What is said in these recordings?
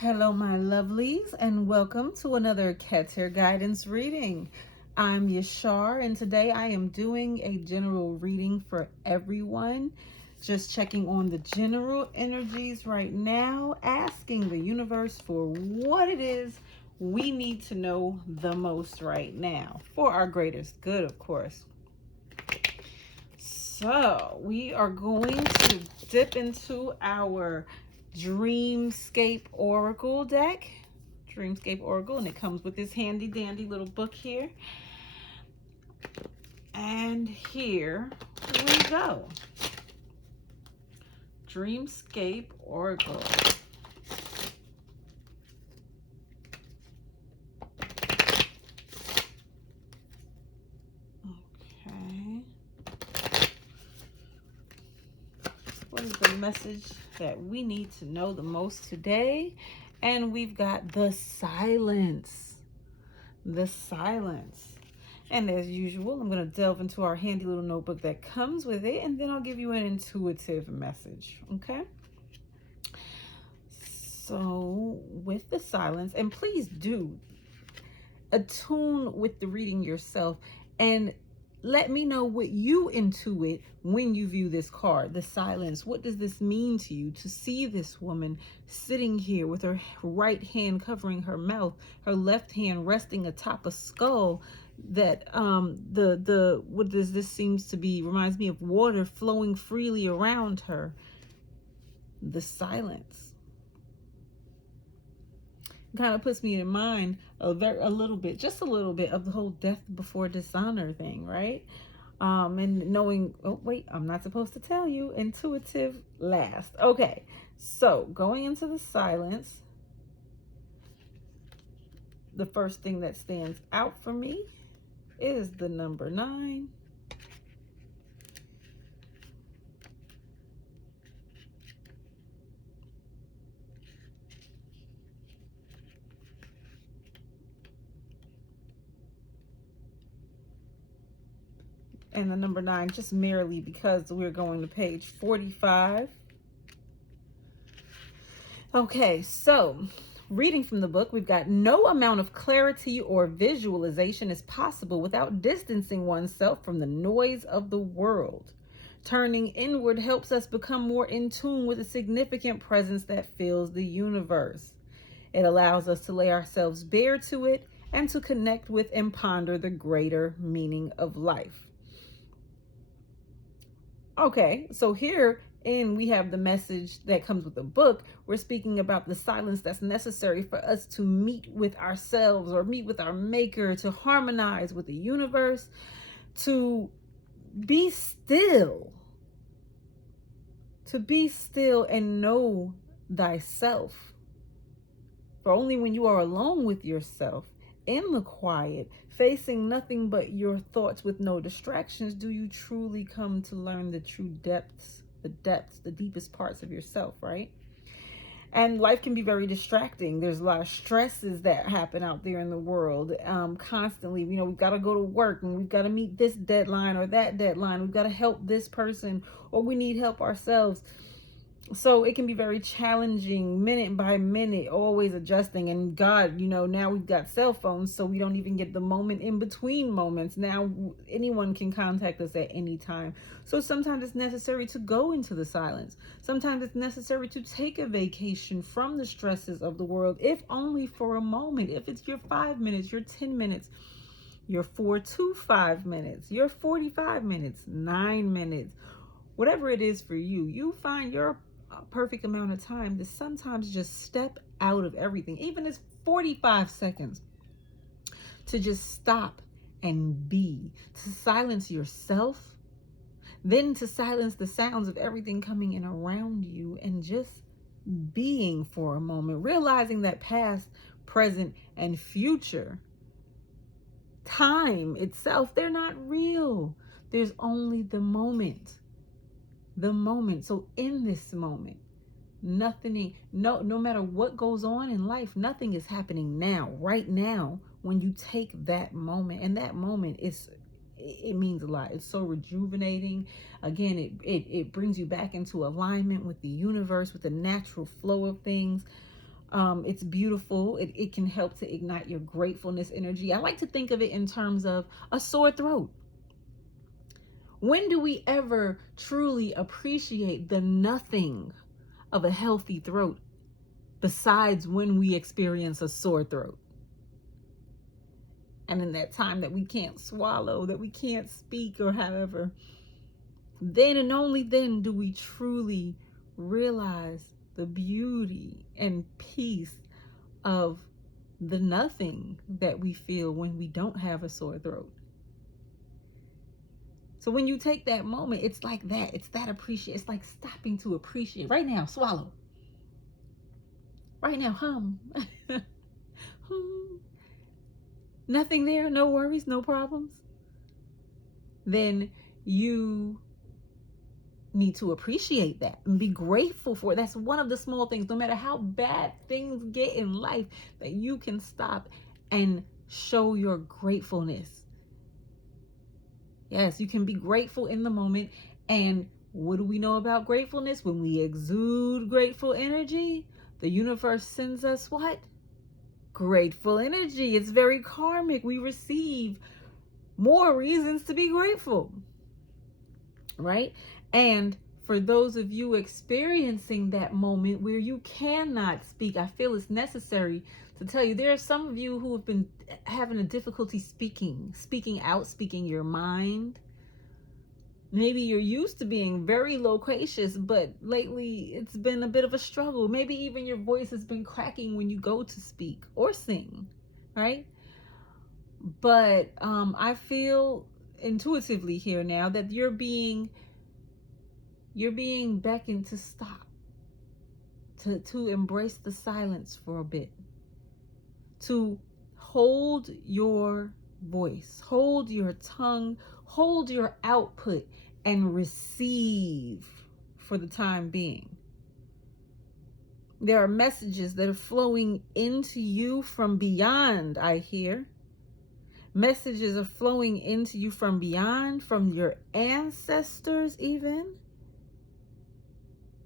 Hello, my lovelies, and welcome to another Keter guidance reading. I'm Yshare, and today I am doing a general reading for everyone. Just checking on the general energies right now, asking the universe for what it is we need to know the most right now, for our greatest good, of course. So, we are going to dip into our Dreamscape Oracle deck. Dreamscape Oracle, and it comes with this handy dandy little book here. And here we go. Dreamscape Oracle. Okay. What is the message that we need to know the most today? And we've got the silence. The silence. And as usual, I'm going to delve into our handy little notebook that comes with it, and then I'll give you an intuitive message, okay? So, with the silence, and please do attune with the reading yourself and let me know what you intuit when you view this card, the silence. What does this mean to you to see this woman sitting here with her right hand covering her mouth, her left hand resting atop a skull that the what does this seems to be, reminds me of water flowing freely around her. The silence kind of puts me in mind a little bit, just a little bit, of the whole death before dishonor thing, right? And knowing, oh wait, I'm not supposed to tell you, intuitive last. Okay, so going into the silence, the first thing that stands out for me is the number 9. And the number 9 just merely because we're going to page 45. Okay, so reading from the book, we've got no amount of clarity or visualization is possible without distancing oneself from the noise of the world. Turning inward helps us become more in tune with the significant presence that fills the universe. It allows us to lay ourselves bare to it and to connect with and ponder the greater meaning of life. Okay, so here we have the message that comes with the book. We're speaking about the silence that's necessary for us to meet with ourselves or meet with our maker, to harmonize with the universe, to be still, and know thyself. For only when you are alone with yourself, in the quiet, facing nothing but your thoughts with no distractions, do you truly come to learn the true depths, the deepest parts of yourself, right? And life can be very distracting. There's a lot of stresses that happen out there in the world constantly. You know, we've got to go to work and we've got to meet this deadline or that deadline. We've got to help this person, or we need help ourselves. So it can be very challenging, minute by minute, always adjusting. And God, you know, now we've got cell phones, so we don't even get the moment in between moments. Now anyone can contact us at any time. So sometimes it's necessary to go into the silence. Sometimes it's necessary to take a vacation from the stresses of the world, if only for a moment. If it's your 5 minutes, your 10 minutes, your 4 to 5 minutes, your 45 minutes, 9 minutes, whatever it is for you, you find your perfect amount of time to sometimes just step out of everything, even if 45 seconds, to just stop and be, to silence yourself, then to silence the sounds of everything coming in around you, and just being for a moment, realizing that past, present, and future time itself, they're not real. There's only the moment. So in this moment, nothing, no matter what goes on in life, nothing is happening now, right now, when you take that moment. And that moment it means a lot. It's so rejuvenating. Again, it brings you back into alignment with the universe, with the natural flow of things. It's beautiful. It can help to ignite your gratefulness energy. I like to think of it in terms of a sore throat. When do we ever truly appreciate the nothing of a healthy throat besides when we experience a sore throat? And in that time that we can't swallow, that we can't speak, or however, then and only then do we truly realize the beauty and peace of the nothing that we feel when we don't have a sore throat. So when you take that moment, it's like that. It's that appreciate. It's like stopping to appreciate. Right now, swallow. Right now, hum. Nothing there, no worries, no problems. Then you need to appreciate that and be grateful for it. That's one of the small things, no matter how bad things get in life, that you can stop and show your gratefulness. Yes, you can be grateful in the moment. And what do we know about gratefulness? When we exude grateful energy, the universe sends us what? Grateful energy. It's very karmic. We receive more reasons to be grateful, right? And for those of you experiencing that moment where you cannot speak, I feel it's necessary to tell you, there are some of you who have been having a difficulty speaking out, speaking your mind. Maybe you're used to being very loquacious, but lately it's been a bit of a struggle. Maybe even your voice has been cracking when you go to speak or sing, right? But I feel intuitively here now that you're being beckoned to stop, to embrace the silence for a bit, to hold your voice, hold your tongue, hold your output, and receive for the time being. There are messages that are flowing into you from beyond, I hear. Messages are flowing into you from beyond, from your ancestors even.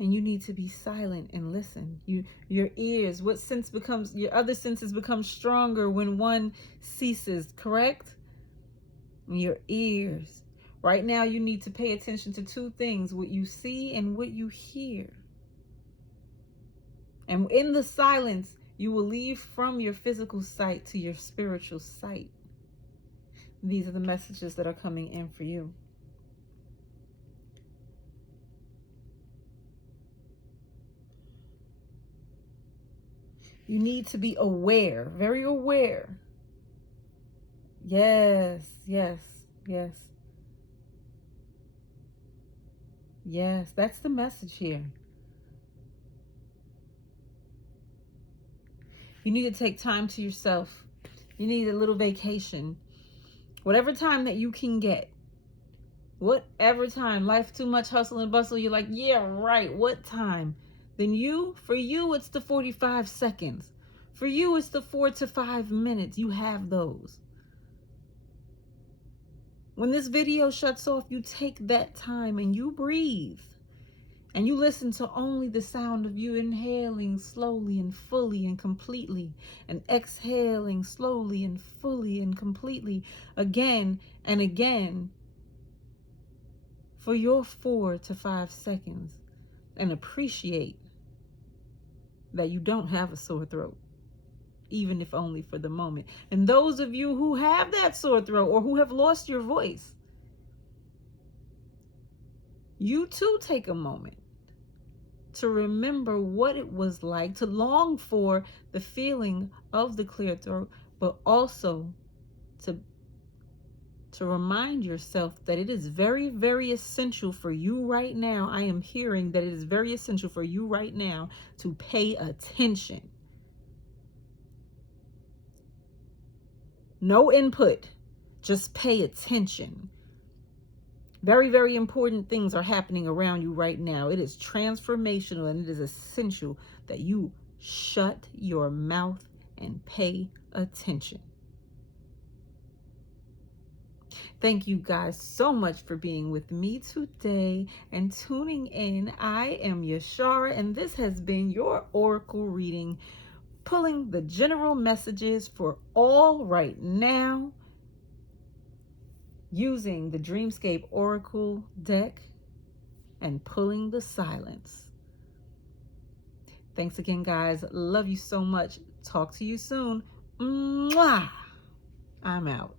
And you need to be silent and listen. Your ears, your other senses become stronger when one ceases, correct? Your ears. Right now you need to pay attention to two things: what you see and what you hear. And in the silence, you will leave from your physical sight to your spiritual sight. These are the messages that are coming in for you. You need to be aware, very aware. Yes, yes, yes. Yes, that's the message here. You need to take time to yourself. You need a little vacation. Whatever time that you can get. Whatever time. Life too much hustle and bustle. You're like, yeah, right. What time? Then for you, it's the 45 seconds. For you, it's the 4 to 5 minutes. You have those. When this video shuts off, you take that time and you breathe. And you listen to only the sound of you inhaling slowly and fully and completely, and exhaling slowly and fully and completely again and again for your 4 to 5 seconds, and appreciate that you don't have a sore throat, even if only for the moment. And those of you who have that sore throat or who have lost your voice, you too take a moment to remember what it was like, to long for the feeling of the clear throat, but also to remind yourself that it is very, very essential for you right now. I am hearing that it is very essential for you right now to pay attention. No input, just pay attention. Very, very important things are happening around you right now. It is transformational, and it is essential that you shut your mouth and pay attention. Thank you guys so much for being with me today and tuning in. I am Yshare, and this has been your Oracle reading pulling the general messages for all right now, using the Dreamscape Oracle deck, and pulling the silence. Thanks again, guys. Love you so much. Talk to you soon. Mwah! I'm out.